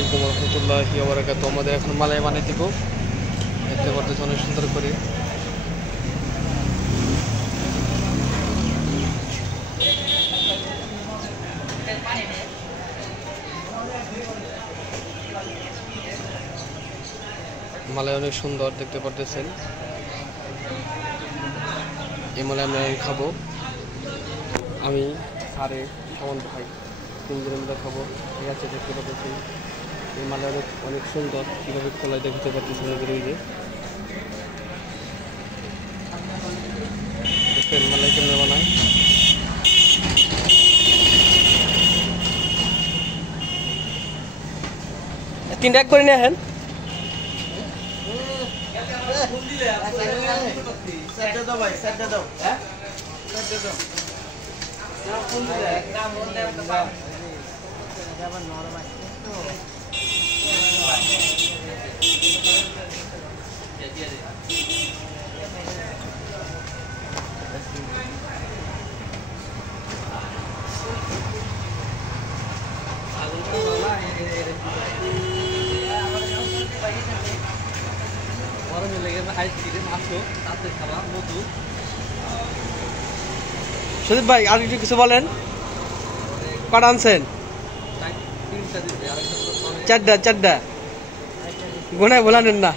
আলাইকুম রহমতুল্লাহি ওয়া বারাকাতুহু। আমাদের এখন মালাই বানিয়ে দিব, দেখতে পারতেছি অনেক সুন্দর করে। মালাই অনেক সুন্দর দেখতে পারতেছেন। এই মালাই আমরা খাবো, আমি আরে শাওন ভাই তিনজনের মধ্যে খাবো। ঠিক আছে, দেখতে পাচ্ছেন এই মালাই অনেক সুন্দর, কীভাবে খোলায় দেখতে পাচ্ছেন ওদের ওই যে দেখেন মালাই কেমন বানায়। তিনটা এক করে নিয়ে আসেন। সুদীপ ভাই আর কিছু বলেন। কটা আনছেন? চারটা গোনায় বলানেন না।